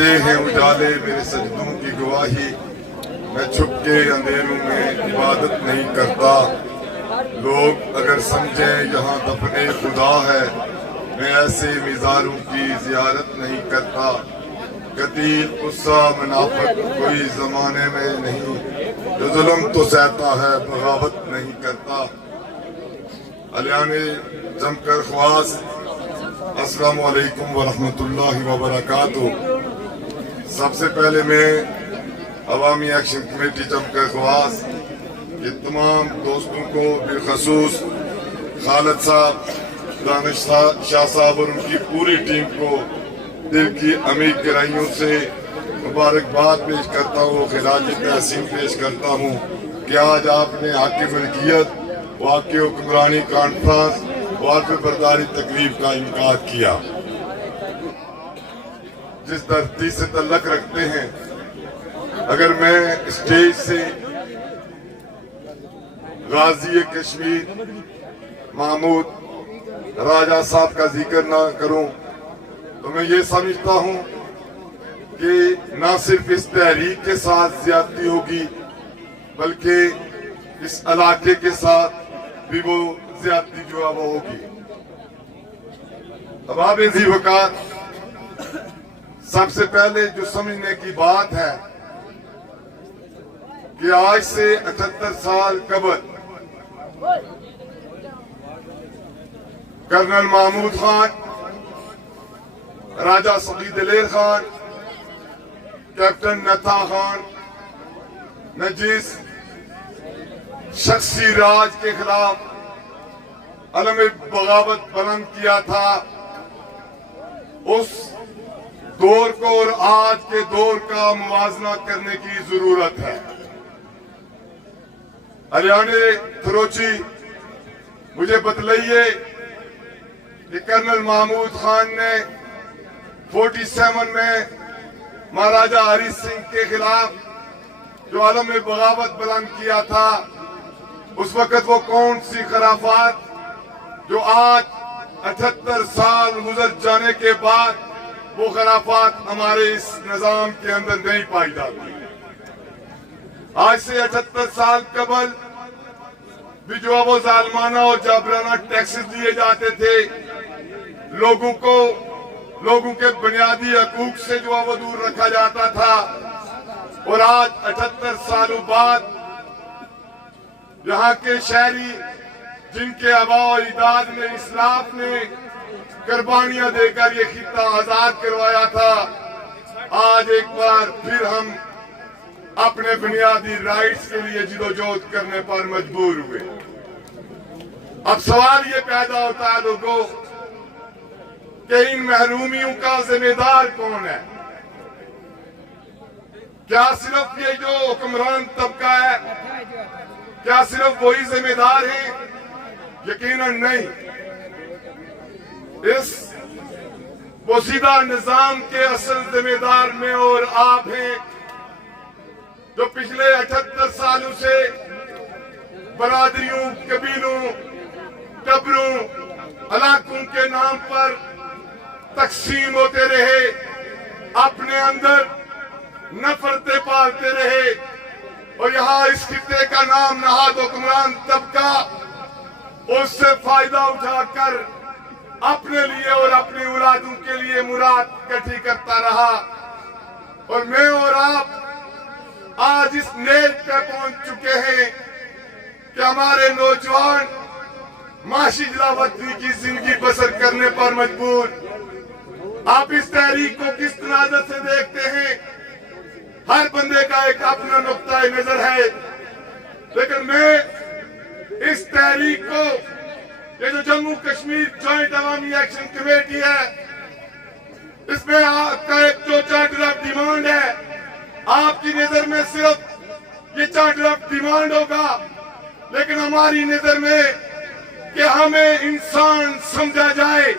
ہیں اجالے میرے سجدوں کی گواہی، میں چھپ کے اندھیروں میں عبادت نہیں کرتا۔ لوگ اگر سمجھیں یہاں دفن خدا ہے، میں ایسے مزاروں کی زیارت نہیں کرتا۔ قتیل غصہ منافق کوئی زمانے میں نہیں، جو ظلم تو سہتا ہے بغاوت نہیں کرتا۔ علیان جم کر خواص، السلام علیکم ورحمۃ اللہ وبرکاتہ۔ سب سے پہلے میں عوامی ایکشن کمیٹی جم کر خواص کہ تمام دوستوں کو بالخصوص خالد صاحب، دانش شاہ صاحب اور ان کی پوری ٹیم کو دل کی عمیق گہرائیوں سے مبارکباد پیش کرتا ہوں، خراج تحسین پیش کرتا ہوں کہ آج آپ نے حق ملکیت، واقع حکمرانی کانفرنس، واقع برداری تقریب کا انعقاد کیا۔ جس دھرتی سے تعلق رکھتے ہیں، اگر میں اسٹیج سے غازی کشمیر محمود راجہ صاحب کا ذکر نہ کروں تو میں یہ سمجھتا ہوں کہ نہ صرف اس تحریک کے ساتھ زیادتی ہوگی بلکہ اس علاقے کے ساتھ بھی وہ زیادتی جو ہے وہ ہوگی۔ اب ذی وقات سب سے پہلے جو سمجھنے کی بات ہے کہ آج سے 78 سال قبل کرنل محمود خان، راجہ صدی دلیر خان، کیپٹن نتھا خان نے جس شخصی راج کے خلاف علم بغاوت بلند کیا تھا، اس دور کو اور آج کے دور کا موازنہ کرنے کی ضرورت ہے۔ علیان تھروچی مجھے بتلائیے کہ کرنل محمود خان نے 47 میں مہاراجہ ہری سنگھ کے خلاف جو علم بغاوت بلند کیا تھا، اس وقت وہ کون سی خرافات جو آج 78 سال گزر جانے کے بعد وہ خرافات ہمارے اس نظام کے اندر نہیں پائی جاتی۔ آج سے 78 سال قبل بھی جو وہ ظالمانہ اور جابرانہ ٹیکسز دیے جاتے تھے، لوگوں کے بنیادی حقوق سے جو وہ دور رکھا جاتا تھا، اور آج 78 سالوں بعد یہاں کے شہری جن کے آباء و اجداد نے، اسلاف نے قربانیاں دے کر یہ خطہ آزاد کروایا تھا، آج ایک بار پھر ہم اپنے بنیادی رائٹس کے لیے جدوجہد کرنے پر مجبور ہوئے۔ اب سوال یہ پیدا ہوتا ہے لوگوں کہ ان محرومیوں کا ذمہ دار کون ہے؟ کیا صرف یہ جو حکمران طبقہ ہے، کیا صرف وہی ذمہ دار ہیں؟ یقیناً نہیں۔ اس پوشیدہ نظام کے اصل ذمہ دار میں اور آپ ہیں، جو پچھلے 78 سالوں سے برادریوں، قبیلوں، ٹبروں، علاقوں کے نام پر تقسیم ہوتے رہے، اپنے اندر نفرتیں پالتے رہے، اور یہاں اس خطے کا نام نہاد حکمران طبقہ اس سے فائدہ اٹھا کر اپنے لیے اور اپنی اولادوں کے لیے مراد اکٹھی کرتا رہا۔ اور میں اور آپ آج اس نیز پہ پہنچ چکے ہیں کہ ہمارے نوجوان معاشی جلاوطنی کی زندگی بسر کرنے پر مجبور۔ آپ اس تحریک کو کس نظر سے دیکھتے ہیں؟ ہر بندے کا ایک اپنا نقطہ نظر ہے، لیکن میں اس تحریک کو، یہ جو جموں کشمیر جوائنٹ عوامی ایکشن کمیٹی ہے، اس میں آپ کا ایک جو چارٹر آف ڈیمانڈ ہے، آپ کی نظر میں صرف یہ چارٹر آف ڈیمانڈ ہوگا، لیکن ہماری نظر میں کہ ہمیں انسان سمجھا جائے۔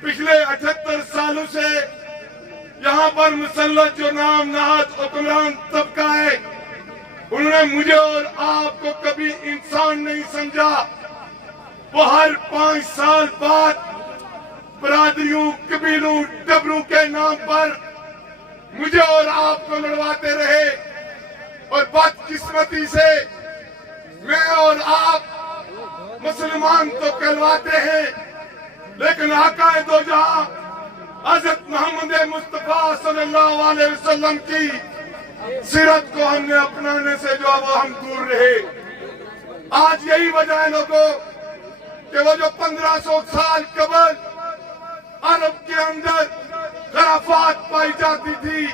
پچھلے 78 سالوں سے یہاں پر مسلط جو نام نہاد حکمران طبقہ ہے، انہوں نے مجھے اور آپ کو کبھی انسان نہیں سمجھا۔ وہ ہر 5 سال بعد برادریوں، قبیلوں، ٹبروں کے نام پر مجھے اور آپ کو لڑواتے رہے، اور بدقسمتی سے میں اور آپ مسلمان تو کہلواتے ہیں، لیکن آقا دو جہاں حضرت محمد مصطفیٰ صلی اللہ علیہ وسلم کی سیرت کو ہم نے اپنانے سے جو وہ ہم دور رہے۔ آج یہی وجہ ہے لوگوں کہ وہ جو 1500 سال قبل عرب کے اندر خرافات پائی جاتی تھی،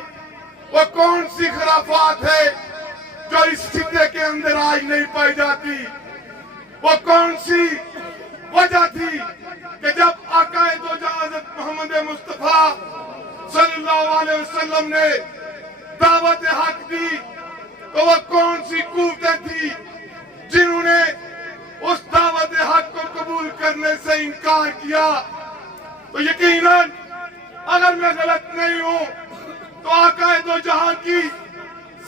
وہ کون سی خرافات ہے جو اس خطے کے اندر آج نہیں پائی جاتی؟ وہ کون سی وجہ تھی کہ جب آقا دو جہاں حضرت محمد مصطفیٰ صلی اللہ علیہ وسلم نے دعوت حق دی، تو وہ کون سی قوتیں تھی جنہوں نے اس دعوت حق کو قبول کرنے سے انکار کیا؟ تو یقیناً اگر میں غلط نہیں ہوں تو آقا دو جہاں کی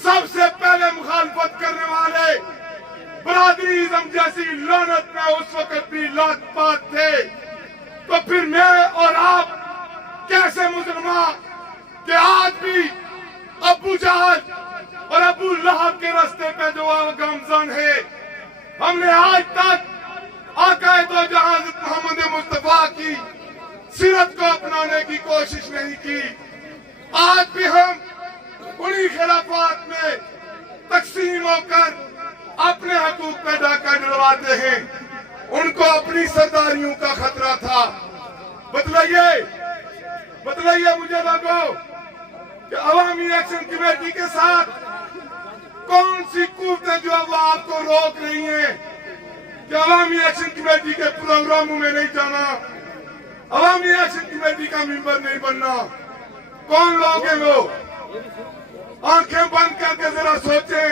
سب سے پہلے مخالفت کرنے والے برادری ازم جیسی لعنت میں اس وقت بھی لاکھ پات تھے، تو پھر میں اور آپ کیسے مسلمان کہ آج بھی ابو جہل اور ابو لہب کے راستے پہ جو گامزن ہے، ہم نے آج تک آقا دو جہاں حضرت محمد مصطفیٰ کی سیرت کو اپنانے کی کوشش نہیں کی۔ آج بھی ہم انہی خلافات میں تقسیم ہو کر اپنے حقوق پہ ڈاکہ ڈلواتے ہیں۔ ان کو اپنی سرداریوں کا خطرہ تھا۔ بتلائیے مجھے لوگوں کہ عوامی ایکشن کمیٹی کے ساتھ کون سی قوتیں جو وہ آپ کو روک رہی ہیں کہ عوامی ایکشن کمیٹی کے پروگراموں میں نہیں جانا، عوامی ایکشن کمیٹی کا ممبر نہیں بننا؟ کون لوگ ہیں وہ؟ آنکھیں بند کر کے ذرا سوچیں،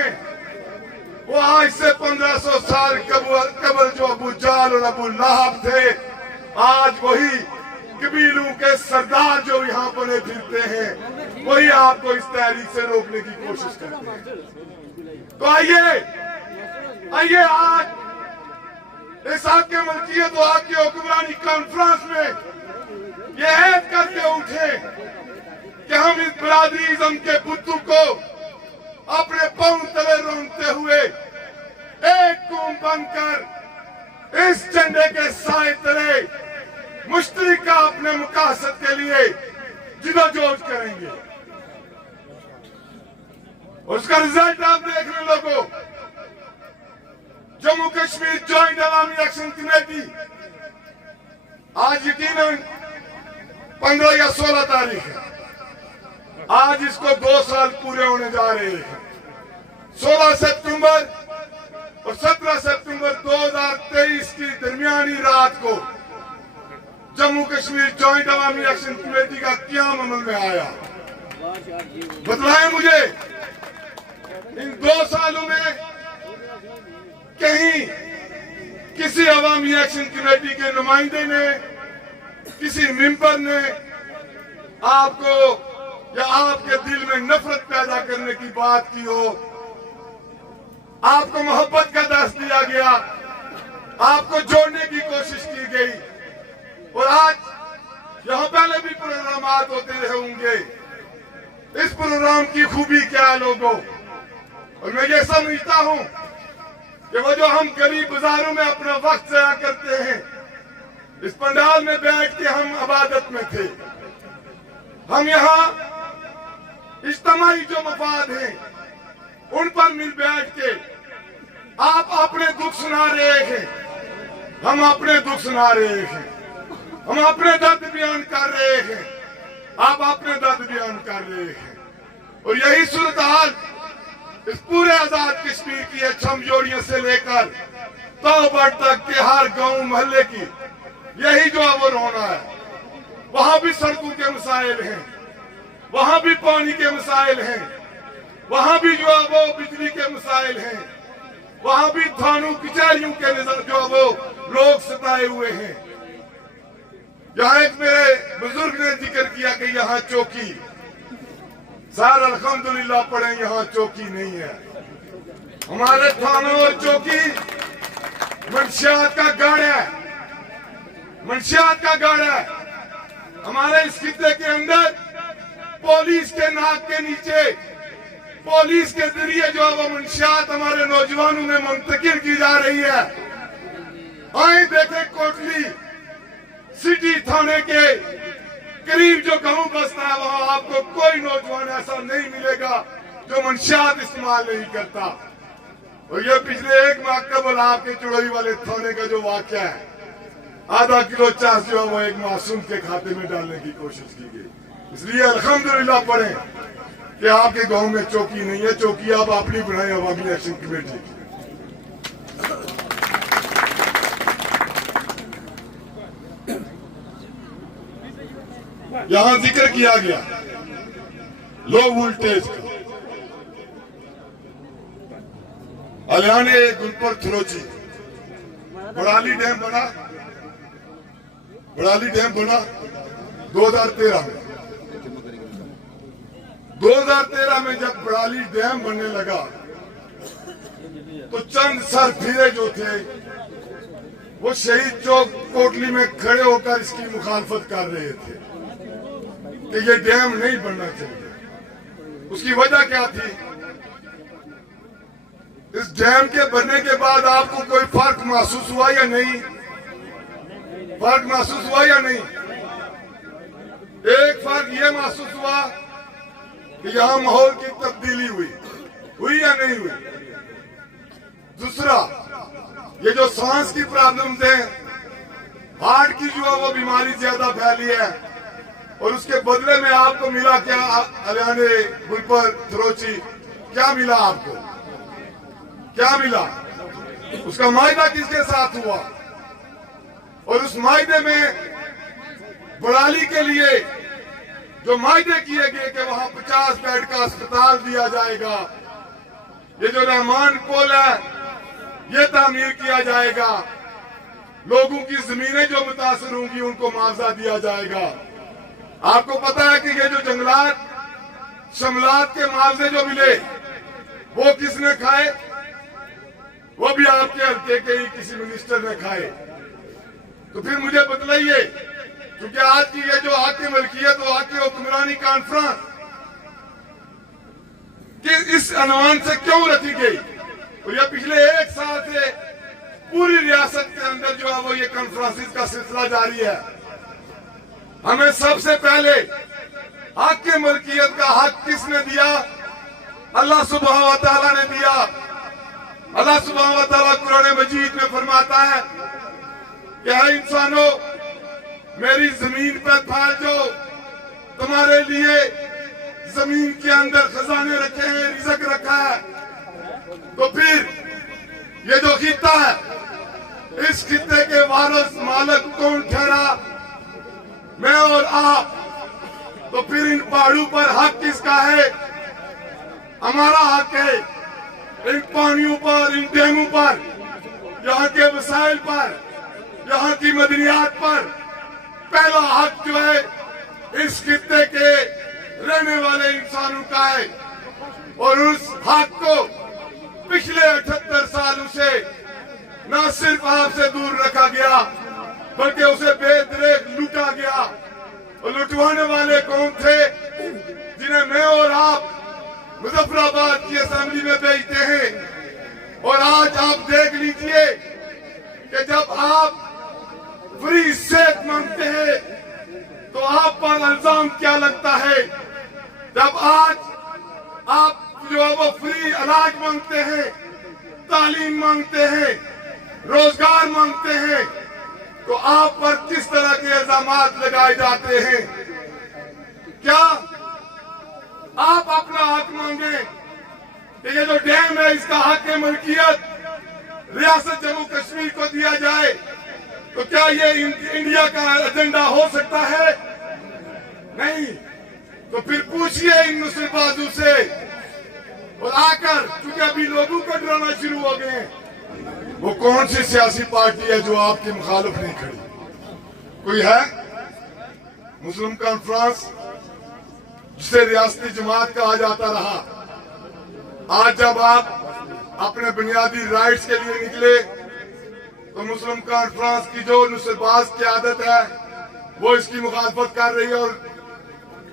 وہ آج سے 1500 سال قبل جو ابو جہل اور ابو لہب تھے، آج وہی قبیلوں کے سردار جو یہاں بنے پھرتے ہیں، وہی آپ کو اس تحریک سے روکنے کی کوشش کرتے ہیں۔ تو آئیے آج اس حق کے ملکیت و حق کی حکمرانی کانفرنس میں یہ عہد کر کے اٹھیں کہ ہم اس برادری ازم کے بتوں کو اپنے پاؤں تلے رونتے ہوئے ایک قوم بن کر اس جھنڈے کے سائے تلے مشترکہ اپنے مقاصد کے لیے جدوجہد کریں گے۔ اس کا رزلٹ آپ دیکھ رہے لوگوں، جموں کشمیر جوائنٹ عوامی ایکشن کمیٹی آج یقیناً 15 یا 16 تاریخ ہے، آج اس کو 2 سال پورے ہونے جا رہے ہیں۔ 16 ستمبر اور 17 ستمبر 2023 کی درمیانی رات کو جموں کشمیر جوائنٹ عوامی ایکشن کمیٹی کا قیام عمل میں آیا۔ بتلائیں مجھے ان 2 سالوں میں کہیں کسی عوامی ایکشن کمیٹی کے نمائندے نے، کسی ممبر نے آپ کو یا آپ کے دل میں نفرت پیدا کرنے کی بات کی ہو؟ آپ کو محبت کا درس دیا گیا، آپ کو جوڑنے کی کوشش کی گئی، اور آج یہاں پہلے بھی پروگرامات ہوتے رہے ہوں گے۔ اس پروگرام کی خوبی کیا ہے لوگوں؟ اور میں یہ سمجھتا ہوں کہ وہ جو ہم غریب بازاروں میں اپنا وقت ضائع کرتے ہیں، اس پنڈال میں بیٹھ کے ہم عبادت میں تھے، ہم یہاں اجتماعی جو مفاد ہیں ان پر مل بیٹھ کے آپ اپنے دکھ سنا رہے ہیں، ہم اپنے دکھ سنا رہے ہیں، ہم اپنے درد بیان کر رہے ہیں، آپ اپنے درد بیان کر رہے ہیں۔ اور یہی صورتحال اس پورے آزاد کشمیر کی ہے، چھمجوڑیوں سے لے کر تاوبٹ تک کے ہر گاؤں محلے کی یہی جو ہے وہ رونا ہے۔ وہاں بھی سڑکوں کے مسائل ہیں، وہاں بھی پانی کے مسائل ہیں، وہاں بھی جو ہے وہ بجلی کے مسائل ہیں، وہاں بھی تھانوں کچہریوں کے نظر جو ہے وہ لوگ ستائے ہوئے ہیں۔ یہاں ایک میرے بزرگ نے ذکر کیا کہ یہاں چوکی، سار الحمدللہ پڑھیں، یہاں چوکی نہیں ہے۔ ہمارے تھانوں اور چوکی منشیات کا گڑھ ہے، منشیات کا گڑھ ہے۔ ہمارے اس خطے کے اندر پولیس کے ناک کے نیچے پولیس کے ذریعے جو وہ منشیات ہمارے نوجوانوں میں منتقل کی جا رہی ہے. آئیں دیکھیں کوٹلی سٹی تھانے کے قریب جو گاؤں بستا ہے وہاں آپ کو کوئی نوجوان ایسا نہیں ملے گا جو منشیات استعمال نہیں کرتا. اور یہ پچھلے 1 ماہ قبل آپ کے چڑوئی والے تھانے کا جو واقعہ ہے, ½ کلو چاس جو ہے وہ ایک معصوم کے کھاتے میں ڈالنے کی کوشش کی گئی. اس لیے الحمدللہ پڑھیں کہ آپ کے گاؤں میں چوکی نہیں ہے, چوکی آپ اپنی بنائیں عوامی ایکشن کمیٹی. یہاں ذکر کیا گیا لو وولٹیج کا. الیانے گلپر تھروچی بڑالی ڈیم بنا 2013 میں. 2013 میں جب بڑالی ڈیم بننے لگا تو چند سر پھیرے جو تھے وہ شہید چوک کوٹلی میں کھڑے ہو کر اس کی مخالفت کر رہے تھے کہ یہ ڈیم نہیں بننا چاہیے. اس کی وجہ کیا تھی؟ اس ڈیم کے بننے کے بعد آپ کو کوئی فرق محسوس ہوا یا نہیں؟ فرق محسوس ہوا یا نہیں؟ ایک فرق یہ محسوس ہوا کہ یہاں ماحول کی تبدیلی ہوئی یا نہیں ہوئی. دوسرا, یہ جو سانس کی پرابلمز ہیں, ہارٹ کی جو ہے وہ بیماری زیادہ پھیلی ہے, اور اس کے بدلے میں آپ کو ملا کیا؟ الیانے گلپر تھروچی کیا ملا آپ کو؟ کیا ملا؟ اس کا معاہدہ کس کے ساتھ ہوا؟ اور اس معاہدے میں بڑالی کے لیے جو معاہدے کیے گئے کہ وہاں 50 بیڈ کا اسپتال دیا جائے گا, یہ جو رحمان پول ہے یہ تعمیر کیا جائے گا, لوگوں کی زمینیں جو متاثر ہوں گی ان کو معاوضہ دیا جائے گا. آپ کو پتا ہے کہ یہ جو جنگلات شملات کے معاوضے جو ملے وہ کس نے کھائے؟ وہ بھی آپ کے حلقے کے ہی کسی منسٹر نے کھائے. تو پھر مجھے بتلائیے, کیونکہ آج کی یہ جو حق ملکیت و حق حکمرانی کانفرنس کہ اس عنوان سے کیوں رکھی گئی؟ اور یہ پچھلے 1 سال سے پوری ریاست کے اندر جو ہے وہ یہ کانفرنس کا سلسلہ جاری ہے. ہمیں سب سے پہلے حق ملکیت کا حق کس نے دیا؟ اللہ سبحانہ و تعالیٰ نے دیا. اللہ سبحانہ و تعالیٰ قرآن مجید میں فرماتا ہے کہ اے انسانوں, میری زمین پر پھیل جاؤ, تمہارے لیے زمین کے اندر خزانے رکھے ہیں, رزق رکھا ہے. تو پھر یہ جو خطہ ہے, اس خطے کے وارث مالک کون ٹھہرا؟ میں اور آپ. تو پھر ان پہاڑوں پر حق کس کا ہے؟ ہمارا حق ہے. ان پانیوں پر, ان ڈیموں پر, یہاں کے وسائل پر, یہاں کی مدنیات پر پہلا حق جو ہے اس خطے کے رہنے والے انسانوں کا ہے. اور اس حق کو پچھلے 78 سالوں سے نہ صرف آپ سے دور رکھا گیا بلکہ اسے بے دریغ لوٹا گیا. اور لٹوانے والے کون تھے؟ جنہیں میں اور آپ مظفر آباد کی اسمبلی میں بھیجتے ہیں. اور آج آپ دیکھ لیجئے کہ جب آپ فری صحت مانگتے ہیں تو آپ پر الزام کیا لگتا ہے؟ جب آج آپ جو وہ فری علاج مانگتے ہیں, تعلیم مانگتے ہیں, روزگار مانگتے ہیں, تو آپ پر کس طرح کے الزامات لگائے جاتے ہیں؟ کیا آپ اپنا حق مانگیں کہ یہ جو ڈیم ہے اس کا حق ملکیت ریاست جموں کشمیر کو دیا جائے؟ تو کیا یہ انڈیا کا ایجنڈا ہو سکتا ہے؟ نہیں. تو پھر پوچھئے ان مصر بازو سے, اور آ کر چونکہ ابھی لوگوں کو ڈرانا شروع ہو گئے ہیں, وہ کون سی سیاسی پارٹی ہے جو آپ کی مخالف نہیں کھڑی؟ کوئی ہے؟ مسلم کانفرنس جسے ریاستی جماعت کہا جاتا رہا, آج جب آپ اپنے بنیادی رائٹس کے لیے نکلے تو مسلم کانفرنس کی جو نصرباز قیادت ہے وہ اس کی مخالفت کر رہی ہے. اور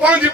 5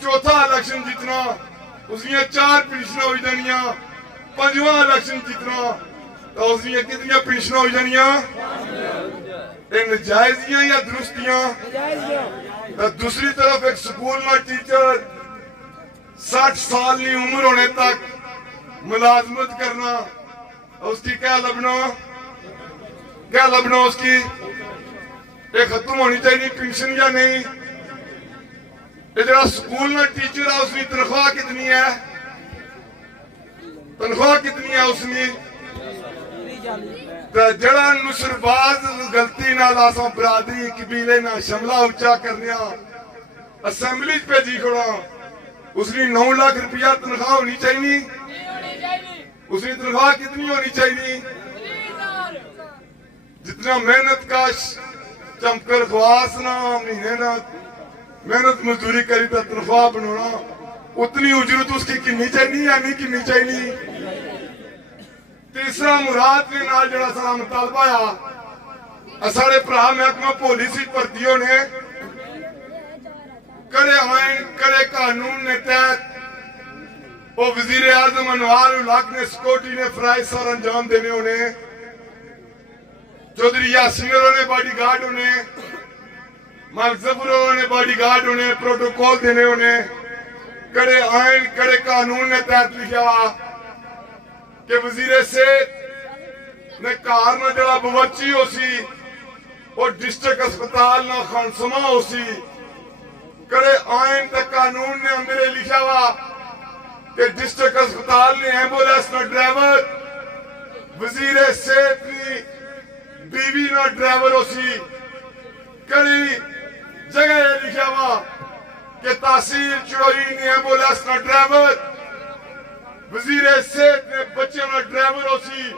چوتھا الیکشن جتنا اس نے 4 پنشناں ہو جانیاں، 5واں الیکشن جتنا تو اس نے کتنی پنشناں ہو جانیاں؟ نجائزیاں یا درستیاں؟ دوسری طرف ایک سکول میں ٹیچر 60 سال کی عمر ہونے تک ملازمت کرنا، اس کی کیا لبنا اس کی یہ ختم ہونی چاہیے پینشن یا نہیں؟ یہ جڑا سکول میں ٹیچر ہے اس کی تنخواہ کتنی ہے؟ تنخواہ کتنی ہے اس کی؟ جڑا نصرباز غلطی نال آساں برادری قبیلے نہ شملہ اچھا کرنیا اسمبلی پہ جی کھڑا، اس کی 9 لاکھ روپیہ تنخواہ ہونی چاہیے؟ اس کی تنخواہ کتنی ہونی چاہیے؟ جتنا محنت کاش چمکر خواس نہ مہینے نہ محنت مزدوری کری تا تنخواہ بنونا، اتنی اجرت اس کی کنی چاہیے یا نہیں کنی چاہیے؟ تیسرا مراد کے نال جڑا سارا مطالبہ آیا سارے پرا محکمہ پولیسی بھرتیوں نے کڑے آئین کڑے قانون نے تحت وہ وزیر اعظم انوار الحق نے سکیورٹی نے فرائض سار انجام دینے انہیں، چودھری یاسین نے باڈی گارڈ انہیں، ملک ظفر نے باڈی گارڈ انہیں، پروٹوکول دینے انہیں، کڑے آئین کڑے قانون نے تحت لکھا کہ وزیر صحت نے کار نہ جڑا بوچی ہو سی اور ڈسٹرک اسپتال نہ خانسما ہو سی، کڑے آئین تے قانون نے اندرے لکھا ہوا کہ ڈسٹرک اسپتال نے ایمبولینس نہ ڈرائیور، وزیر صحت نے بیوی نہ ڈرائیور ہو سی، کڑی جگہ یہ لکھا ہوا کہ تحصیل چڑوئی نے ایمبولینس نہ ڈرائیور، وزیر صحت نے بچے نہ ڈرائیور ہو سی،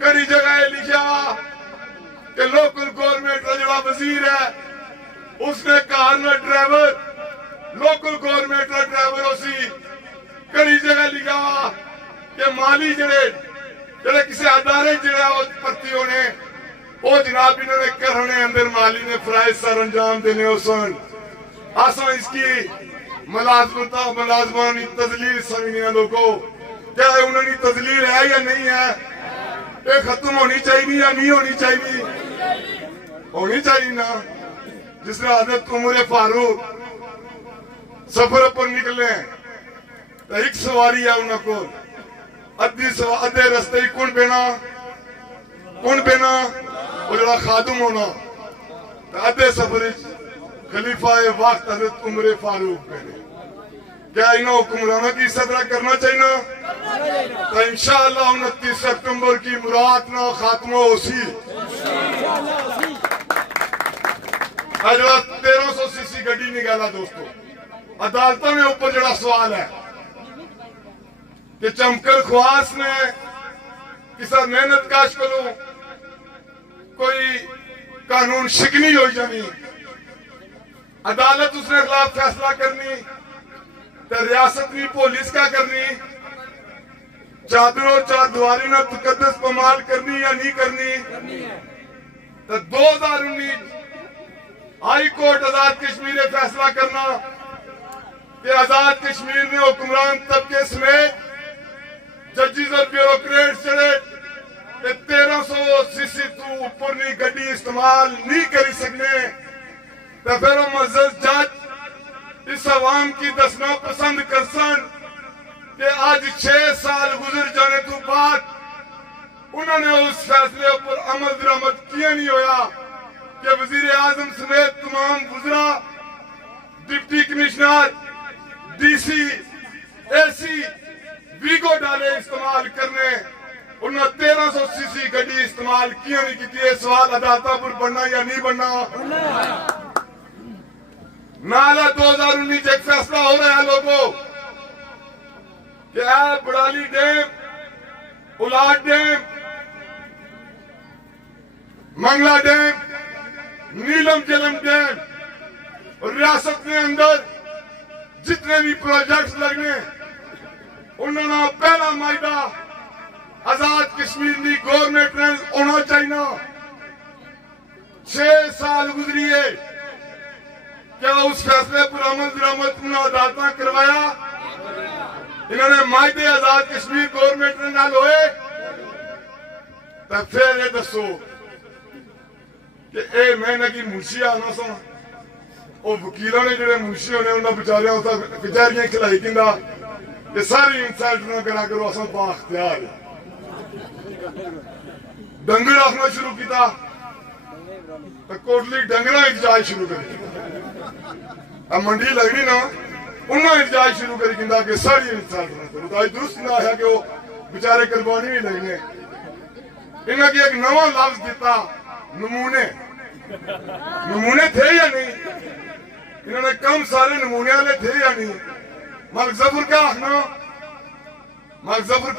کڑی جگہ یہ لکھا ہوا کہ لوکل گورنمنٹ کا جڑا وزیر ہے اس نے کار نہ ڈرائیور، لوکل گورنمنٹ کا ڈرائیور ہو سی، کڑی جگہ لکھا ہوا کہ مالی جڑے کسی ادارے جڑے پرتی ہونے وہ جناب انہوں نے کرنے اندر مالی نے فرائض سر انجام دینے ہو سن، آسان اس کی ملازمانی تذلیل سمجھنے ہیں لوگوں، کیا انہوں نے تذلیل ہے یا نہیں ہے؟ یہ ختم ہونی چاہیے یا نہیں ہونی چاہیے؟ ہونی چاہیے نا۔ جس نے حضرت عمر فاروق سفر پر نکلے تو ایک سواری ہے انہوں کو ادھے رستے کون بینا وہ جڑا خادم ہونا ادھے سفر خلیفہ وقت حضرت عمر فاروق بینے، کیا انہوں حکمرانہ کی صدرہ کرنا چاہیے؟ تو انشاءاللہ 29 ستمبر کی مراد نہ خاتمہ ہو سی، حضرت 1300 سی سی گڑی نگالا دوستو۔ عدالتوں میں اوپر جڑا سوال ہے کہ چمکر خواس نے کسا محنت کاش کروں کوئی قانون شکنی ہوئی جانی، عدالت اس نے خلاف فیصلہ کرنی تو ریاست نہیں پولیس کیا کرنی، چادروں چار دواری نہ تقدس پمال کرنی یا نہیں کرنی؟ تو 2019 ہائی کورٹ آزاد کشمیر نے فیصلہ کرنا کہ آزاد کشمیر نے حکمران طبقے سمیت ججز اور بیوروکریٹ چڑے کہ 1300 سی سی تو اوپر نہیں گڈی استعمال نہیں کری سکنے، تو پھر وہ معزز جج اس عوام کی دسنا پسند کرسن کہ آج 6 سال گزر جانے تو بعد انہوں نے اس فیصلے پر عمل درآمد کیا نہیں ہویا کہ وزیر اعظم سمیت تمام وزراء، ڈپٹی کمشنر، ڈی سی، اے سی ویگو ڈالے استعمال کرنے، انہوں 1300 سی سی گڈی استعمال کیا نہیں کی تھی۔ سوال عدالتہ پر بننا یا نہیں بننا؟ نالا 2019 ایک فیصلہ ہو رہا ہے لوگوں کہ اے بڑالی ڈیم، اولاد ڈیم، منگلہ ڈیم، نیلم جلم ڈیم اور ریاست کے اندر جتنے بھی پروجیکٹس لگنے انہوں نے پہلا معاہدہ آزاد کشمیر کی گورنمنٹ نے ہونا چاہیے۔ 6 سال گزریے کیا اس فیصلے پر عمل درآمد عدالتاں کروایا؟ انہوں نے معاہدے آزاد کشمیر گورنمنٹ نے نال ہوئے؟ تو پھر یہ دسو کہ اے میں نہ کی منشی آنا سا وہ وکیلوں نے جڑے منشی ہونے انہوں بچاریاں ہوتا کچہریاں کھلائی کندہ کہ ساری انسائٹ نہ کرا کرو اصلا باختیار ڈنگر آخنا شروع کیتا تو کوٹلی ڈنگرہ احتجاج شروع کری اب منڈی لگ رہی نا انہوں احتجاج شروع کری کندہ کہ ساری انسائٹ نہ کرو تو آج درست نہ آیا کہ وہ بچارے قربانی بھی لگنے انہوں کی ایک نواں لفظ دیتا نمونے نمونے تھے یا نہیں انہوں نے کم سارے نمونے والے تھے یا نہیں ملک ظفر کیا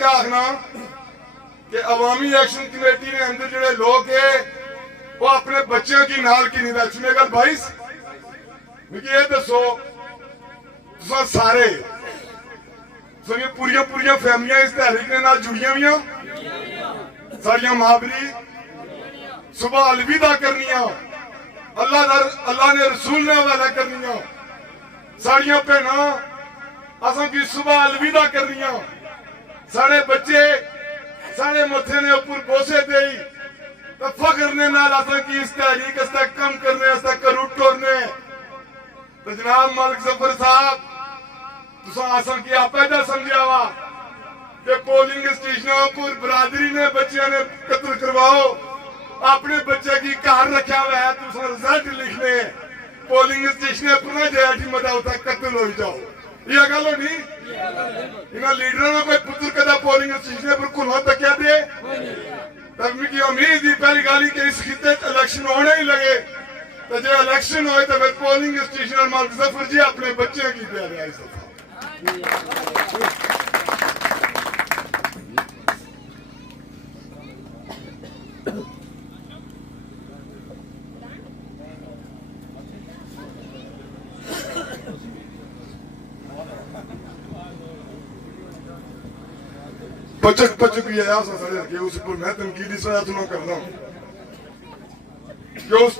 آخنا کہ عوامی ایکشن کمیٹی نے اندر جڑے لوگ ہیں وہ اپنے بچوں کی نال کی نہیں سنے گا بھائیس مجھے یہ دسو تو سارے پوریاں فیملیاں اس تحریک نے نال جڑیاں ہوئیاں ساریاں مہابری صبح الوداع کرنیاں اللہ نے رسول نے حوالہ کرنیاں ساریاں پہنا اساں کی صبح الوداع کرنیاں سارے بچے سارے متھے نے اوپر بوسے دئی تو فخر نے نال اساں کی اس تحریک اس تک کم کرنے اس تک کروٹ ٹورنے تو جناب ملک ظفر صاحب تساں اساں کی آپیدہ سمجھا ہوا کہ پولنگ اسٹیشنوں پر برادری نے بچیاں نے قتل کرواؤ اپنے بچے کی کار رکھا ہوا ہے تو رزلٹ لکھنے پولنگ اسٹیشن پر نہ جائے تھی مدہ ہوتا قتل ہوئی جاؤ یہ گالو نہیں انہاں لیڈروں نے کوئی پتر کدا پولنگ اسٹیشن پر کھلوں تک کیا دے تک کی امید دی پہلی گالی کہ اس خطے الیکشن ہونے ہی لگے تو جو الیکشن ہوئے تو پھر پولنگ اسٹیشن اور ملک ظفر جی اپنے بچے کی پیارے آئی سکتا پچک یہ آیا سا سڑے کہ اس پر میں تنقیدی سڑا تو نہ کرنا ہوں کہ اس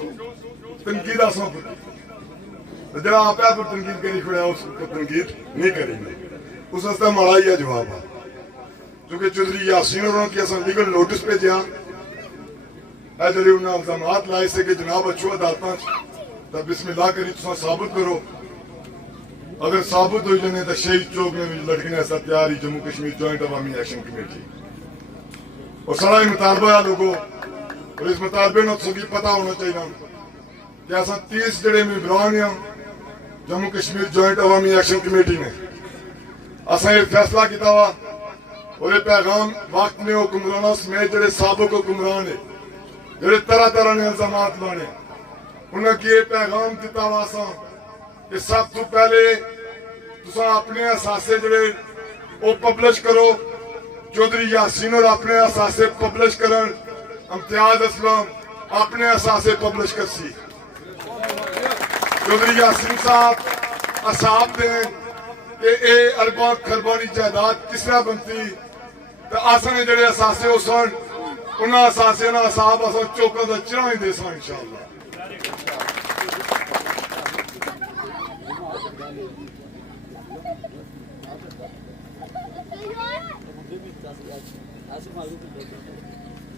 تنقید آسان پر جب آپ پر تنقید کری کھڑے اس پر تنقید نہیں کریں گے اس ہستا مارا ہی ہے جواب ہے چونکہ چودھری یاسین اور کی اصلا لیگل نوٹس پہ جہاں اے جلی انہاں الزامات لائے سے کہ جناب اچھو عدالتاں تب بسم اللہ کری تو ثابت کرو اگر ثابت ہوئی جانے تو شہید چوک میں لڑکنے ایسا تیاری جموں کشمیر جوائنٹ عوامی ایکشن کمیٹی اور سارا مطالبہ ہے لوگوں اور اس مطالبے نے سبھی پتہ ہونا چاہیے کہ ایسا 30 جڑے ممبران ہیں جموں کشمیر جوائنٹ عوامی ایکشن کمیٹی نے ایسا یہ فیصلہ کیتا ہوا اور یہ پیغام وقت میں حکمرانوں سمیت جڑے سابق حکمران ہیں جڑے طرح نے الزامات لانے انہوں کی یہ پیغام دیتا ہوا سا کہ سب تو پہلے تساں اپنے اثاثے جڑے وہ پبلش کرو چودھری یاسین اور اپنے اثاثے پبلش کرن امتیاز اسلم اپنے اثاثے پبلش کر سی چودھری یاسین صاحب اصحاب دیں کہ اے ارباں خربانی جائیداد کس طرح بنتی تو آسان جڑے اثاثے ہو سن انہاں اثاثے نہ اصحاب آسان چوکاں دا چرائیں دے سن انشاءاللہ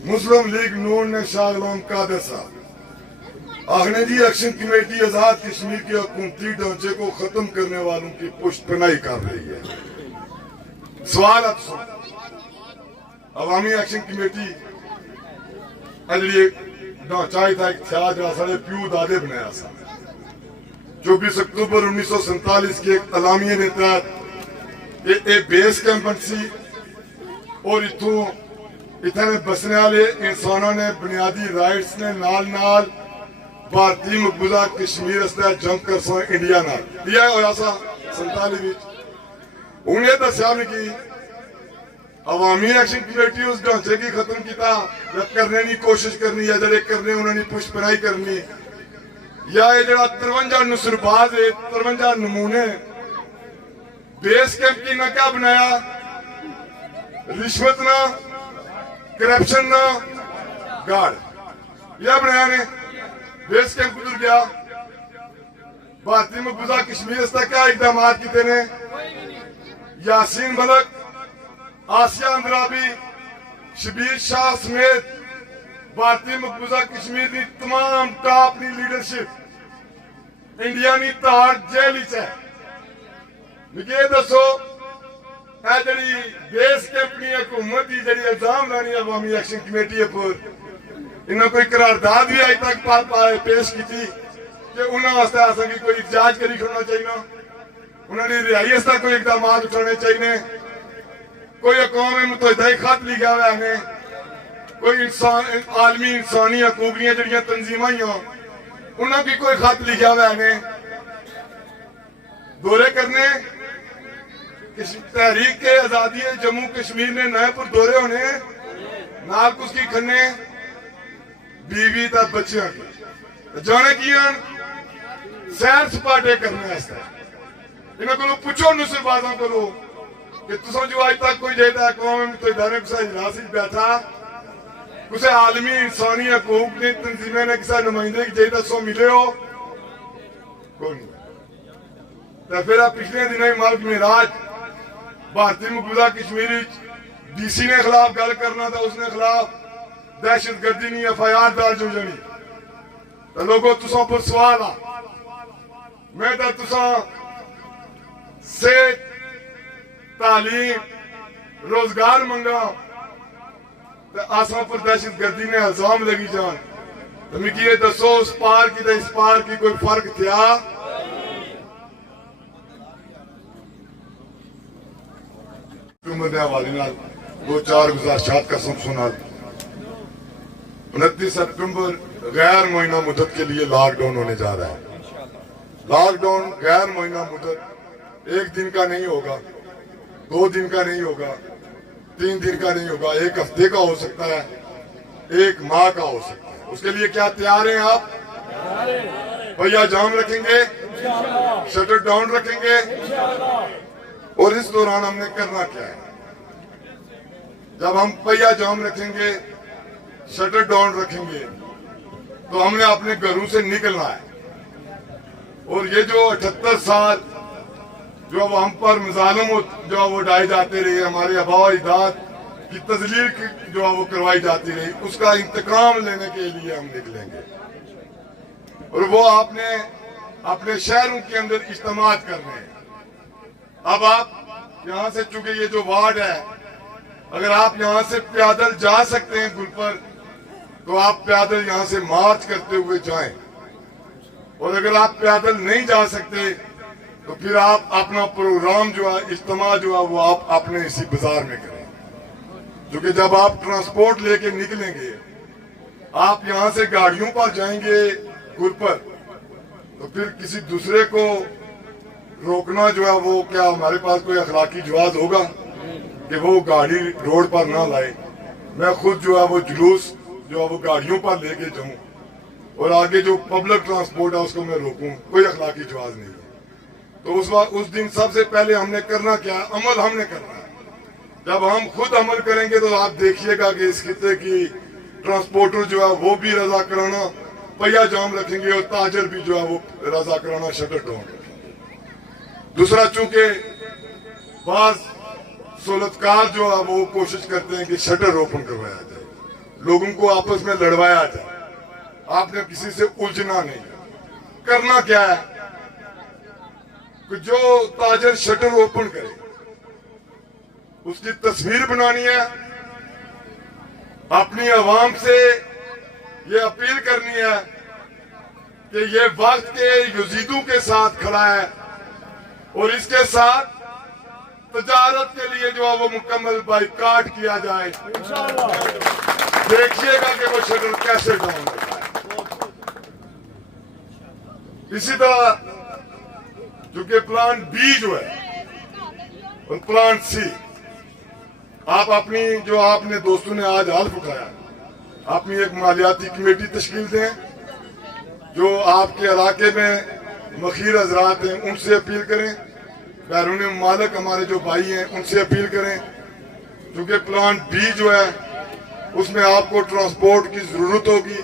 مسلم لیگ نون نے شاہ غلام قادر صاحب آخنے جی ایکشن کمیٹی آزاد کشمیر کے حکومتی ڈھانچے کو ختم کرنے والوں کی پشت پناہی کر رہی ہے سوال اب سن عوامی ایکشن کمیٹی اجلی ڈھانچہ ہی تھا ایک تھا جہاں سارے پیو دادے بنایا سا 24 اکتوبر 1947 کی ایک اعلامیہ نے تحت یہ بیس کیمپ بنسی اور اتنے بسنے والے انسانوں نے بنیادی رائٹس نے نال بھارتی مقبوضہ کشمیر استے جنگ کر سو انڈیا نال یہ ہویا سا 47 انہیں دسیا میں کی عوامی ایکشن کمیٹی اس ڈھانچے کی ختم کیتا یا کرنے کی کوشش کرنی یا جڑے کرنے انہوں نے پشت پناہی کرنی یا یہ جڑا 53 نصرباز ہے 53 نمونے بیس کیمپ کی نہ کیا بنایا رشوت نہ کرپشن نہ گارڈ یہ بنایا نے بیس کیمپ گزر گیا بھارتی مقبوضہ کشمیر اس تک کیا اقدامات کیتے نے؟ یاسین ملک، آسیہ اندرابی، شبیر شاہ سمیت بھارتی مقبوضہ کشمیر کی تمام ٹاپ کی لیڈرشپ انڈیا کی تہاڑ جیل ہے. مجھے یہ دسو اے جڑی بیس کیمپنی حکومت کی جڑی الزام لانی عوامی ایکشن کمیٹی پر انہوں کوئی قرارداد بھی آج تک پیش کی تھی کہ انہوں واسطے آسان کی کوئی احتجاج کری کھڑنا چاہیے، انہوں نے رہائی اس تک کوئی اقدامات اٹھانے چاہیے، کوئی اقوام متحدہ خط لکھا ہوا ہے، کوئی عالمی انسانی حقوق کی جڑیاں تنظیمیں انہوں کی کوئی خط لکھا ہوا ہے. دورے کرنے تحریک کے آزادی جموں کشمیر نے نئے پر دورے ہونے نال کس کی کھنے بیوی تا بچیاں کی جانے کی سیر سپاٹے کرنے ایسا انہوں کو پوچھو نصر بازوں کو کہ تسوں جو آج تک کوئی جیتا اقوام متحدہ نے کسا اجلاس بیٹھا کسے عالمی انسانی حقوق کی تنظیمیں نے کسا نمائندے کی جیتا سو ملے ہو کوئی نہیں. تو پھر پچھلے دنوں ہی ملک معراج بھارتی مقبوضہ کشمیری ڈی سی نے خلاف گل کرنا تھا، اس نے خلاف دہشت گردی نہیں ایف آئی آر درج ہو جانی. تو لوگوں تسوں پر سوال آ میں تو تسوں صحت تعلیم روزگار منگا تو آسان پر دہشت گردی نے الزام لگی جان. تو مجھے یہ دسو اس پار کی تو اس پار کی کوئی فرق تھیا؟ حکومت حوالے دو چار گزارشات کا سنا. 29 سپٹمبر غیر معینہ مدت کے لیے لاک ڈاؤن ہونے جا رہا ہے. لاک ڈاؤن غیر معینہ مدت 1 دن کا نہیں ہوگا، 2 دن کا نہیں ہوگا، 3 دن کا نہیں ہوگا، 1 ہفتے کا ہو سکتا ہے، 1 ماہ کا ہو سکتا ہے. اس کے لیے کیا تیار ہیں آپ؟ بھیا جام رکھیں گے، شٹر ڈاؤن رکھیں گے. اور اس دوران ہم نے کرنا کیا ہے؟ جب ہم پہیا جام رکھیں گے، شٹر ڈاؤن رکھیں گے تو ہم نے اپنے گھروں سے نکلنا ہے. اور یہ جو 78 سال جو اب ہم پر مظالم جو وہ ڈائے جاتے رہے، ہمارے آباء و اجداد کی تذلیل جو وہ کروائی جاتی رہی، اس کا انتقام لینے کے لیے ہم نکلیں گے. اور وہ آپ نے اپنے شہروں کے اندر اجتماعات کرنے ہیں. اب آپ یہاں سے چونکہ یہ جو وارڈ ہے، اگر آپ یہاں سے پیادل جا سکتے ہیں گل پر تو آپ پیادل یہاں سے مارچ کرتے ہوئے جائیں. اور اگر آپ پیادل نہیں جا سکتے تو پھر آپ اپنا پروگرام جو ہے، اجتماع جو ہے، وہ آپ اپنے اسی بازار میں کریں. کیونکہ جب آپ ٹرانسپورٹ لے کے نکلیں گے، آپ یہاں سے گاڑیوں پر جائیں گے گل پر، تو پھر کسی دوسرے کو روکنا جو ہے وہ کیا ہمارے پاس کوئی اخلاقی جواز ہوگا کہ وہ گاڑی روڈ پر نہ لائے؟ میں خود جو ہے وہ جلوس جو ہے وہ گاڑیوں پر لے کے جاؤں اور آگے جو پبلک ٹرانسپورٹ ہے اس کو میں روکوں، کوئی اخلاقی جواز نہیں ہے. تو اس دن سب سے پہلے ہم نے کرنا کیا ہے؟ عمل ہم نے کرنا ہے. جب ہم خود عمل کریں گے تو آپ دیکھیے گا کہ اس خطے کی ٹرانسپورٹر جو ہے وہ بھی رضا کرانا پہیا جام رکھیں گے، اور تاجر بھی جو ہے وہ رضا کرانا شٹر ڈاؤن رکھیں گے. دوسرا، چونکہ بعض سہولتکار جو ہے وہ کوشش کرتے ہیں کہ شٹر اوپن کروایا جائے، لوگوں کو آپس میں لڑوایا جائے. آپ نے کسی سے الجھنا نہیں. کرنا کیا ہے کہ جو تاجر شٹر اوپن کرے اس کی تصویر بنانی ہے، اپنی عوام سے یہ اپیل کرنی ہے کہ یہ وقت کے یزیدوں کے ساتھ کھڑا ہے اور اس کے ساتھ تجارت کے لیے جو ہے وہ مکمل بائیکاٹ کیا جائے. دیکھیے گا کہ وہ شٹر کیسے ڈاؤن ہوتا ہے. اسی طرح چونکہ پلان بی جو ہے اور پلان سی، آپ اپنی جو آپ نے دوستوں نے آج حلف اٹھایا، اپنی ایک مالیاتی کمیٹی تشکیل دیں. جو آپ کے علاقے میں مخیر حضرات ہیں ان سے اپیل کریں، بیرون ممالک ہمارے جو بھائی ہیں ان سے اپیل کریں. کیونکہ پلان بی جو ہے اس میں آپ کو ٹرانسپورٹ کی ضرورت ہوگی،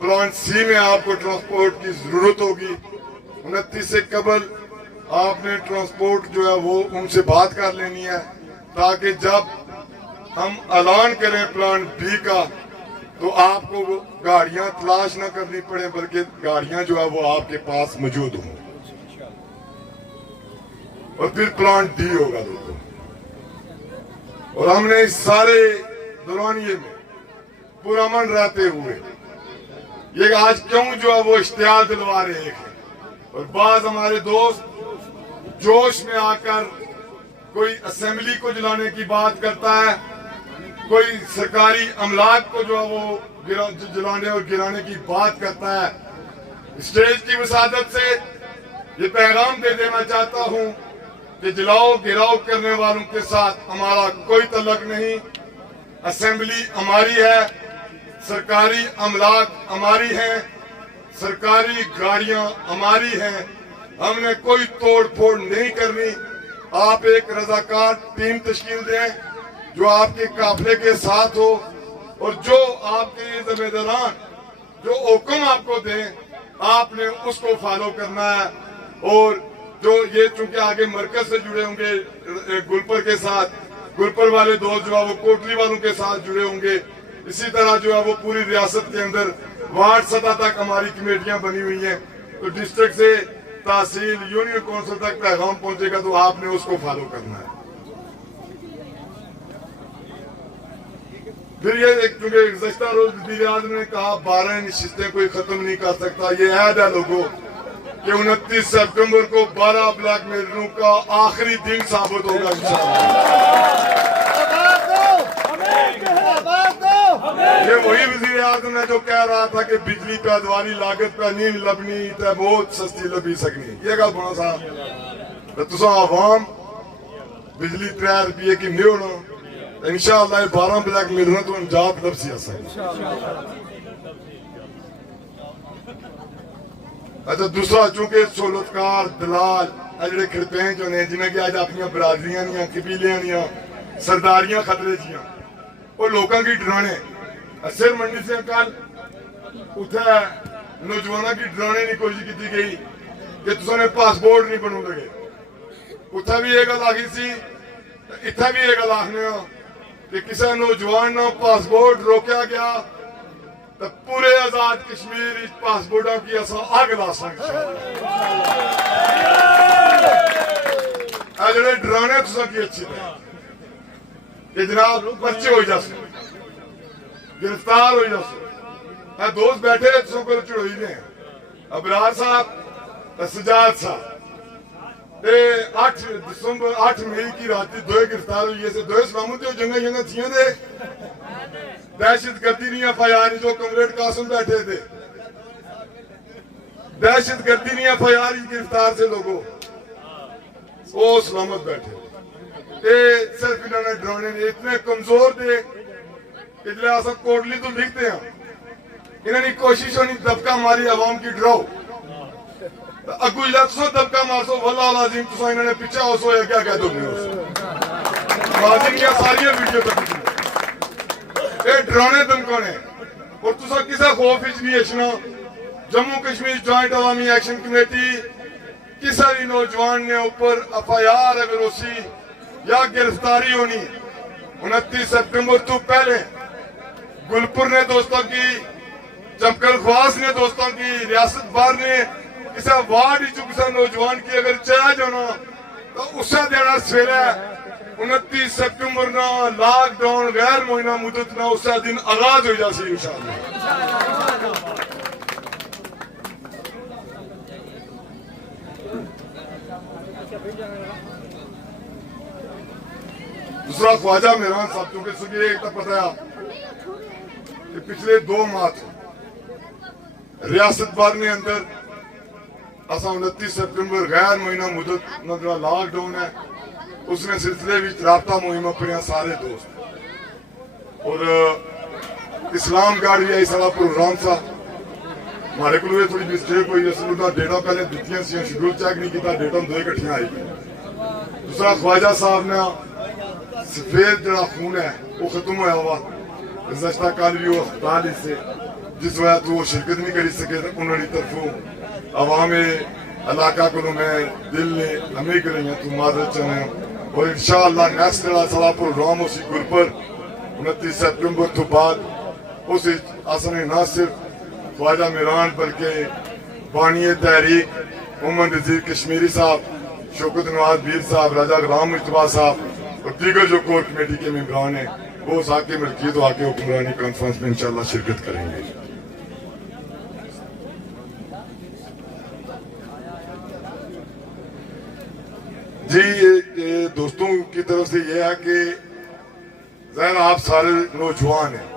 پلان سی میں آپ کو ٹرانسپورٹ کی ضرورت ہوگی. 29 سے قبل آپ نے ٹرانسپورٹ جو ہے وہ ان سے بات کر لینی ہے تاکہ جب ہم اعلان کریں پلان بی کا تو آپ کو وہ گاڑیاں تلاش نہ کرنی پڑے بلکہ گاڑیاں جو ہے وہ آپ کے پاس موجود ہوں اور پھر پلان ڈی ہوگا دوستوں. اور ہم نے اس سارے دورانیے میں پرامن رہتے ہوئے یہ آج کیوں جو ہے وہ اشتعال دلوا رہے ہیں اور بعض ہمارے دوست جوش میں آ کر کوئی اسمبلی کو جلانے کی بات کرتا ہے, کوئی سرکاری املاک کو جو ہے وہ جلانے اور گرانے کی بات کرتا ہے. اسٹیج کی وسادت سے یہ پیغام دے دینا چاہتا ہوں کہ جلاؤ گراؤ کرنے والوں کے ساتھ ہمارا کوئی تعلق نہیں. اسمبلی ہماری ہے, سرکاری املاک ہماری ہیں, سرکاری گاڑیاں ہماری ہیں, ہم نے کوئی توڑ پھوڑ نہیں کرنی. آپ ایک رضاکار ٹیم تشکیل دیں جو آپ کے قافلے کے ساتھ ہو اور جو آپ کے ذمہ داران جو حکم آپ کو دیں آپ نے اس کو فالو کرنا ہے. اور جو یہ چونکہ آگے مرکز سے جڑے ہوں گے گلپر کے ساتھ, گلپر والے دوست جو ہے وہ کوٹلی والوں کے ساتھ جڑے ہوں گے, اسی طرح جو ہے وہ پوری ریاست کے اندر وارڈ سطح تک ہماری کمیٹیاں بنی ہوئی ہیں. تو ڈسٹرکٹ سے تحصیل یونین کونسل تک پیغام پہنچے گا تو آپ نے اس کو فالو کرنا ہے. پھر یہ کیونکہ گزشتہ روز وزیر اعظم نے کہا 12 نشستیں کوئی ختم نہیں کر سکتا. یہ عہد ہے لوگوں کہ 29 سپٹمبر کو 12 بلیک میلروں کا آخری دن ثابت ہوگا انشاءاللہ. یہ وہی وزیر اعظم ہے جو کہہ رہا تھا کہ بجلی پیداواری لاگت پہ نہیں لبنی تے بہت سستی لبی سکنی. یہ گل بڑا سا تساں عوام بجلی 3 روپیے کی نہیں ہونا انشاءاللہ 12 بلیک میلروں تو انجات لب سی اچھا. دوسرا چونکہ سہولتکار دلال جڑے کھڑپیں جو نے جنہیں کہ آج اپنی برادریاں نیاں قبیلیاں نیاں سرداریاں خطرے جیاں وہ لوگوں کی ڈرانے سر منڈی سے کل اتھے نوجوانوں کی ڈرانے کی کوشش کی گئی کہ تسوں نے پاسپورٹ نہیں بنو لگے. اتھے بھی یہ گل آگی سی, اتھے بھی یہ گل آخنے کہ کسی نوجوان نہ پاسپورٹ روکیا گیا تو پورے آزاد کشمیر پاسپورٹوں کی اصلا آگ لا سکتے جڑے ڈرانے تساں کی اچھی ہے کہ جناب بچے ہو جاسے گرفتار ہو جاسے. دوست بیٹھے تساں کو چڑھوئی نے ابرار صاحب سجاد صاحب 8 مئی کی راتی دوئے گرفتار ہوئی ہے. دوئے سلامتی ہو جنگہ تھیاں دے دہشت گردی نہیں FIR جو کمریڈ قاسم بیٹھے تھے دہشت گردی نہیں FIR گرفتار سے لوگوں وہ سلامت بیٹھے. صرف انہوں نے ڈرانے نے اتنے کمزور تھے کہ جلے آسا کوٹلی تو لکھتے ہیں انہوں نے کوشش ہونی دبکہ ماری عوام کی ڈراؤ اگو جلے تسو دبکہ مارسو واللہ العظیم تسو انہوں نے پیچھا ہو سو یا کیا کہہ دو گے ہو سو مازن کیا ساری ویڈیو تک یہ ڈرانے دمکانے اور تسا کسا خوف اچ نہیں اشنا. جموں کشمیر جوائنٹ عوامی ایکشن کمیٹی کسا بھی نوجوان نے اوپر FIR اگر اسی یا گرفتاری ہونی 29 سپٹمبر تو پہلے گلپور نے دوستوں کی چمکل خواص نے دوستوں کی ریاست بار نے کسا وارڈ جو کسا نوجوان کی اگر چاہ جانا تو اسے دینا سویرے 29 سپٹمبر نہ لاک ڈاؤن غیر مہینہ مدت نہ اسے دن آغاز ہو جاسی انشاءاللہ. دوسرا خواجہ مہران صاحب چونکہ سنگی ایک تا پتہ ہے کہ پچھلے 2 ماہ ریاست بار نے اندر اسا 29 سپٹمبر غیر مہینہ مدت نہ جو لاک ڈاؤن ہے اس نے سلسلے بھی رابطہ مہمہ پڑیا سارے دوست اور اسلام گارڈ بھی آئی سارا پروگرام تھا ہمارے کو لوگ تھوڑی مسٹیک ہوئی ہے دا ڈیٹا پہلے دیتیاں سی شیڈول چیک نہیں کیتا ڈیٹا دو اکٹھیاں آئی. دوسرا خواجہ صاحب نے سفید جڑا خون ہے وہ ختم ہوا ہوا گزشتہ کل بھی وہ ہسپتال سے جس وجہ تو وہ شرکت نہیں کری سکے انہوں نے طرفوں عوام علاقہ کو میں دل نے ہمیں کریں تو معذرت چاہیں اور انشاءاللہ نیکسٹ جڑا سارا پروگرام اسی گل پر 29 سپٹمبر تو بعد اس اصل نہ صرف خواجہ میران بلکہ بانی تحریک محمد نذیر کشمیری صاحب، شوکت نواز بیر صاحب، راجہ غلام مجتبیٰ صاحب اور دیگر جو کور کمیٹی کے ممبران ہیں وہ اس حق ملکیت و حق حکمرانی کانفرنس میں انشاءاللہ شرکت کریں گے۔ جی دوستوں کی طرف سے یہ ہے کہ ظاہر آپ سارے نوجوان ہیں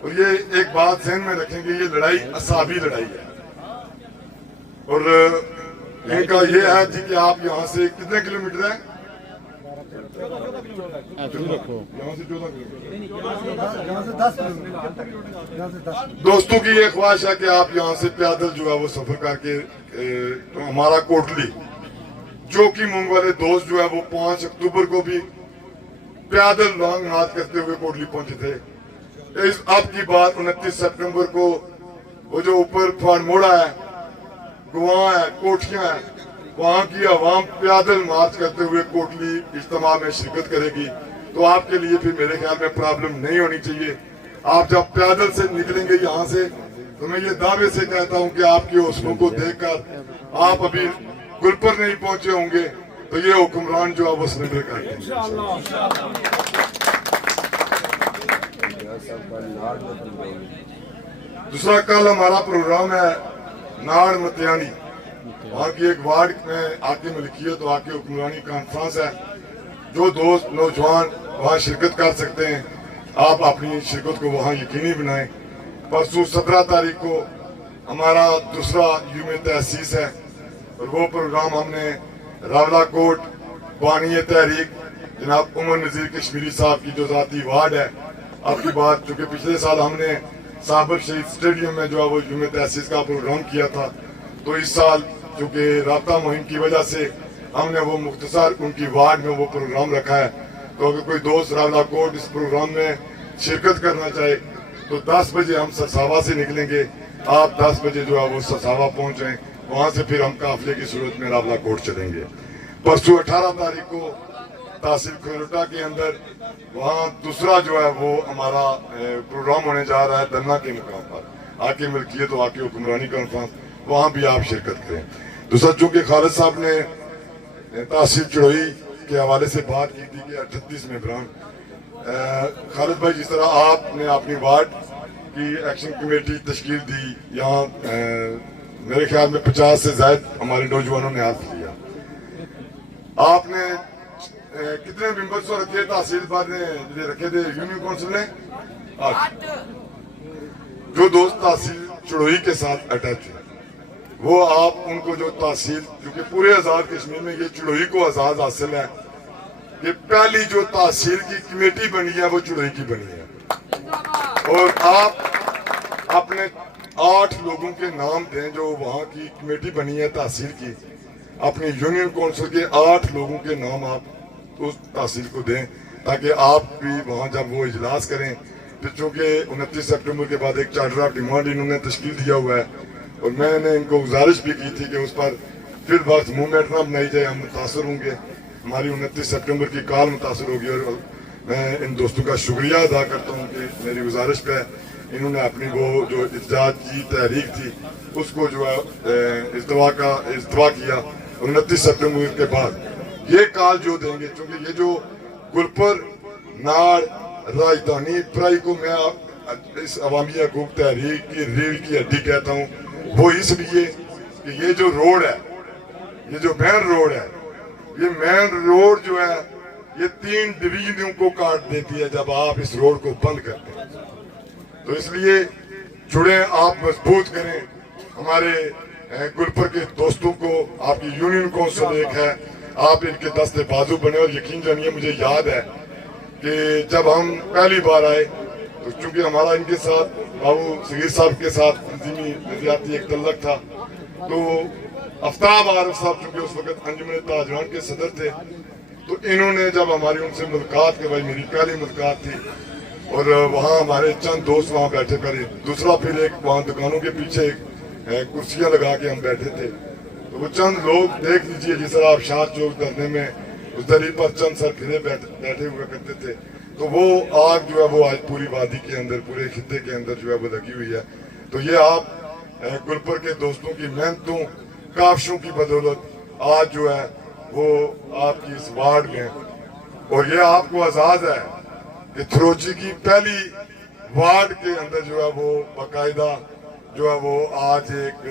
اور یہ ایک بات ذہن میں رکھیں کہ یہ لڑائی اعصابی لڑائی ہے اور ان کا یہ ہے جی کہ آپ یہاں سے کتنے کلومیٹر ہیں؟ دوستوں کی یہ خواہش ہے کہ آپ یہاں سے پیادل جو ہے وہ سفر کر کے ہمارا کوٹلی جو کہ مونگ والے دوست جو ہے وہ 5 اکتوبر کو بھی پیادل لانگ مارچ کرتے ہوئے کوٹلی پہنچے تھے۔ اب کی بات 29 سپٹمبر کو وہ جو اوپر پھاڑ موڑا ہے، گواں ہے، کوٹھیاں ہیں، وہاں کی عوام پیادل مارچ کرتے ہوئے کوٹلی اجتماع میں شرکت کرے گی، تو آپ کے لیے پھر میرے خیال میں پرابلم نہیں ہونی چاہیے۔ آپ جب پیادل سے نکلیں گے یہاں سے تو میں یہ دعوے سے کہتا ہوں کہ آپ کی حوصلوں کو دیکھ کر آپ ابھی گل پر نہیں پہنچے ہوں گے تو یہ حکمران جو ہے وہ سرنڈر کر دیں گے۔ دوسرا کل ہمارا پروگرام ہے ناڑ متیانی، وہاں کی ایک وارڈ میں آکے ملکیت و آکے حکمرانی کانفرنس ہے۔ جو دوست نوجوان وہاں شرکت کر سکتے ہیں آپ اپنی شرکت کو وہاں یقینی بنائیں۔ پرسوں 17 تاریخ کو ہمارا دوسرا یوم تحسیس ہے اور وہ پروگرام ہم نے راولہ کوٹ بانی تحریک جناب عمر نذیر کشمیری صاحب کی جو ذاتی وارڈ ہے، آپ کی بات چونکہ پچھلے سال ہم نے صابر شہید اسٹیڈیم میں جو ہے وہ یوم تحسیس کا پروگرام کیا تھا، تو اس سال چونکہ رابطہ مہم کی وجہ سے ہم نے وہ مختصر ان کی وارڈ میں وہ پروگرام رکھا ہے۔ تو اگر کوئی دوست راولہ کوٹ اس پروگرام میں شرکت کرنا چاہے تو 10 بجے ہم سرساوا سے نکلیں گے، آپ 10 بجے جو ہے وہ سرساوا پہنچ جائیں، وہاں سے پھر ہم قافلے کی صورت میں راولہ کوٹ چلیں گے۔ پرسوں 18 تاریخ کو تحصیل کھروٹا کے اندر وہاں دوسرا جو ہے وہ ہمارا پروگرام ہونے جا رہا ہے دھنا کے مقام پر، آکے ملکیت و آکے حکمرانی کانفرنس، وہاں بھی آپ شرکت کریں۔ دوسرا چونکہ خالد صاحب نے تحصیل چڑوئی کے حوالے سے بات کی تھی کہ 38 ممبران، خالد بھائی جس طرح آپ نے اپنی وارڈ کی ایکشن کمیٹی تشکیل دی، یہاں میرے خیال میں 50 سے زائد ہمارے نوجوانوں نے ہاتھ لیا۔ آپ نے کتنے ممبرس رکھے تحصیل بار نے رکھے تھے یونین کونسل نے؟ 8۔ جو دوست تحصیل چڑوئی کے ساتھ اٹیچ ہیں وہ آپ ان کو جو تحصیل، کیونکہ پورے آزاد کشمیر میں یہ چڑوئی کو اعزاز حاصل ہے کہ پہلی جو تحصیل کی کمیٹی بنی ہے وہ چڑوئی کی بنی ہے، اور آپ اپنے 8 لوگوں کے نام دیں جو وہاں کی کمیٹی بنی ہے تحصیل کی، اپنی یونین کونسل کے 8 لوگوں کے نام آپ اس تحصیل کو دیں تاکہ آپ بھی وہاں جب وہ اجلاس کریں، پھر چونکہ 29 سپٹمبر کے بعد ایک چارٹر آف ڈیمانڈ انہوں نے تشکیل دیا ہوا ہے اور میں نے ان کو گزارش بھی کی تھی کہ اس پر پھر وقت موومنٹ نہ بنائی جائے، ہم متاثر ہوں گے، ہماری 29 سپٹمبر کی کال متاثر ہوگی، اور میں ان دوستوں کا شکریہ ادا کرتا ہوں کہ میری گزارش پہ انہوں نے اپنی وہ جو احتجاج کی تحریک تھی اس کو جو ہے استوا کیا۔ 29 سپٹمبر کے بعد یہ کال جو دیں گے، چونکہ یہ جو گلپر ناڑ راجدھانی پرائی کو میں اس عوامی حقوق تحریک کی ریڑھ کی ہڈی کہتا ہوں، وہ اس لیے کہ یہ جو روڈ ہے، یہ جو مین روڈ ہے، یہ مین روڈ جو ہے یہ 3 ڈویژنوں کو کاٹ دیتی ہے جب آپ اس روڈ کو بند کرتے ہیں۔ تو اس لیے جڑیں، آپ مضبوط کریں ہمارے گلپر کے دوستوں کو۔ آپ کی یونین کونسل ایک ہے، آپ ان کے دستے بازو بنے، اور یقین جانیے مجھے یاد ہے کہ جب ہم پہلی بار آئے تو چونکہ ہمارا ان کے ساتھ بابو صغیر صاحب کے ساتھ تنظیمی نظریاتی ایک تعلق تھا، تو آفتاب عارف صاحب چونکہ اس وقت انجمن تاجران کے صدر تھے، تو انہوں نے جب ہماری ان سے ملاقات کروائی، میری پہلی ملاقات تھی، اور وہاں ہمارے چند دوست وہاں بیٹھے، پہلے دوسرا پھر ایک وہاں دکانوں کے پیچھے کرسیاں لگا کے ہم بیٹھے تھے، تو وہ چند لوگ دیکھ لیجئے جس طرح آپ شاہ چوک دھرنے میں اس دری پر چند سر پھرے بیٹھے ہوئے کرتے تھے، تو وہ آگ جو ہے وہ آج پوری وادی کے اندر، پورے خطے کے اندر جو ہے وہ لگی ہوئی ہے. تو یہ آپ گلپر کے دوستوں کی محنتوں، کاوشوں کی بدولت آج جو ہے وہ آپ کی اس وارڈ میں، اور یہ آپ کو اعزاز ہے کہ تھروچی کی پہلی وارڈ کے اندر جو ہے وہ باقاعدہ جو ہے وہ آج ایک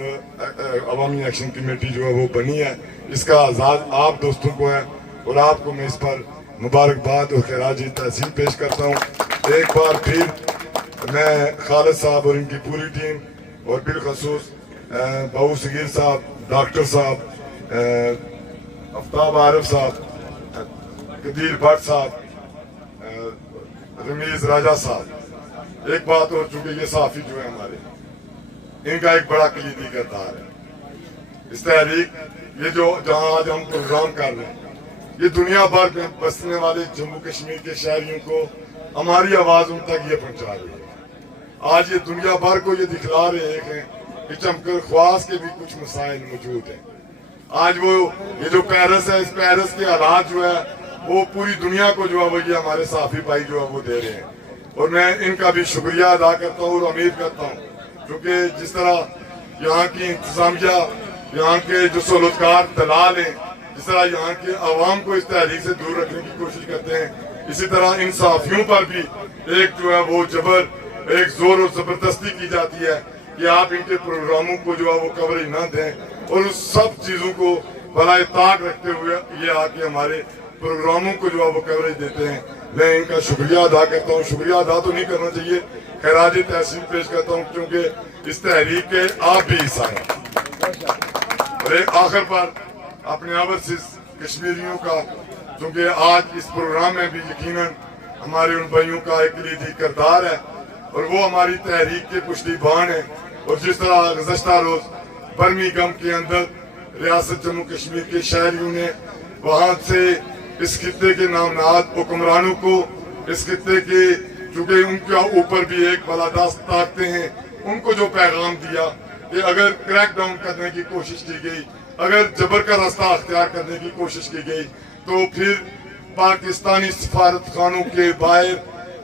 عوامی ایکشن کمیٹی جو ہے وہ بنی ہے. اس کا اعزاز آپ دوستوں کو ہے، اور آپ کو میں اس پر مبارکباد اور خراج تحسین پیش کرتا ہوں. ایک بار پھر میں خالد صاحب اور ان کی پوری ٹیم، اور بالخصوص بہو صغیر صاحب، ڈاکٹر صاحب، آفتاب عارف صاحب، قدیر بٹ صاحب، رمیز راجہ صاحب، ایک بات اور، چونکہ یہ صحافی جو ہے ہمارے، ان کا ایک بڑا کلیدی کردار ہے. اس تحریک یہ جو جہاں آج ہم پروگرام کر رہے ہیں، یہ دنیا بھر میں بسنے والے جموں کشمیر کے شہریوں کو ہماری آواز ان تک یہ پہنچا رہی ہے. آج یہ دنیا بھر کو یہ دکھلا رہے ہیں کہ چمکر خواص کے بھی کچھ مسائل موجود ہیں. آج وہ یہ جو پیرس ہے، اس پیرس کے حالات جو ہے وہ پوری دنیا کو جو ہے وہ یہ ہمارے صحافی بھائی جو ہے وہ دے رہے ہیں، اور میں ان کا بھی شکریہ ادا کرتا ہوں اور امید کرتا ہوں، کیونکہ جس طرح یہاں کی انتظامیہ، یہاں کے جو سہولتکار دلال ہیں، جس طرح یہاں کے عوام کو اس تحریک سے دور رکھنے کی کوشش کرتے ہیں، اسی طرح ان صحافیوں پر بھی ایک جو ہے وہ جبر، ایک زور اور زبردستی کی جاتی ہے کہ آپ ان کے پروگراموں کو جو ہے وہ کوریج نہ دیں، اور اس سب چیزوں کو بالائے طاق رکھتے ہوئے یہ آ کے ہمارے پروگراموں کو جو ہے وہ کوریج دیتے ہیں. میں ان کا شکریہ ادا کرتا ہوں. شکریہ ادا تو نہیں کرنا چاہیے، خراج تحسین پیش کرتا ہوں، کیونکہ اس تحریک کے آپ بھی حصہ ہیں. اور ایک آخر پر اپنے اوورسیز کشمیریوں کا، کیونکہ آج اس پروگرام میں بھی یقیناً ہمارے ان بھائیوں کا ایک کلیدی کردار ہے، اور وہ ہماری تحریک کے پشتیبان ہیں. اور جس طرح گزشتہ روز برمنگھم کے اندر ریاست جموں کشمیر کے شہریوں نے وہاں سے اس خطے کے نامنہاد حکمرانوں کو، اس خطے کے، چونکہ ان کے اوپر بھی ایک بالادست طاقتیں ہیں، ان کو جو پیغام دیا کہ اگر کریک ڈاؤن کرنے کی کوشش کی گئی، اگر جبر کا راستہ اختیار کرنے کی کوشش کی گئی، تو پھر پاکستانی سفارت خانوں کے باہر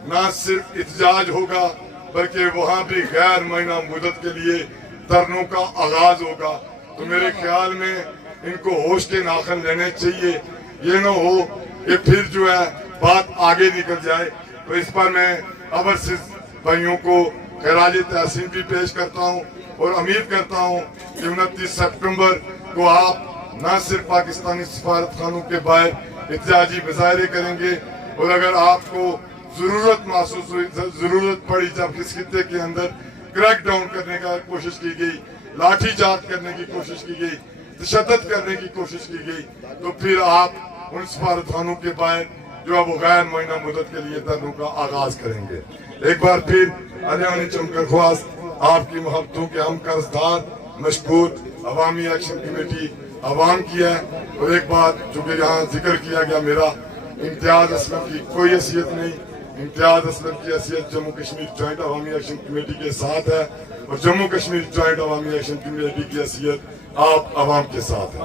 نہ صرف احتجاج ہوگا، بلکہ وہاں بھی غیر معینہ مدت کے لیے دھرنوں کا آغاز ہوگا. تو میرے خیال میں ان کو ہوش کے ناخن لینے چاہیے، یہ نہ ہو کہ پھر جو ہے بات آگے نکل جائے. تو اس پر میں اوورسیز بھائیوں کو خراج تحسین بھی پیش کرتا ہوں، اور امید کرتا ہوں کہ 29 سپٹمبر کو آپ نہ صرف پاکستانی سفارت خانوں کے باہر احتجاجی مظاہرے کریں گے، اور اگر آپ کو ضرورت محسوس ہوئی، ضرورت پڑی جب اس خطے کے اندر کریک ڈاؤن کرنے کا کوشش کی گئی، لاٹھی چارج کرنے کی کوشش کی گئی، تشدد کرنے کی کوشش کی گئی، تو پھر آپ ان سفارت خانوں کے باہر جو ہے وہ غیر معینہ مدت کے لیے دھرنوں کا آغاز کریں گے. ایک بار پھر علیانی چمکر خواص آپ کی محبتوں کے ہم قرضدار، مشکور عوامی ایکشن کمیٹی عوام کی ہے. اور ایک بات چونکہ یہاں ذکر کیا گیا، میرا امتیاز اسلم کی کوئی حیثیت نہیں، امتیاز اسلم کی حیثیت جموں کشمیر جوائنٹ عوامی ایکشن کمیٹی کے ساتھ ہے، اور جموں کشمیر جوائنٹ عوامی ایکشن کمیٹی کی حیثیت آپ عوام کے ساتھ ہے.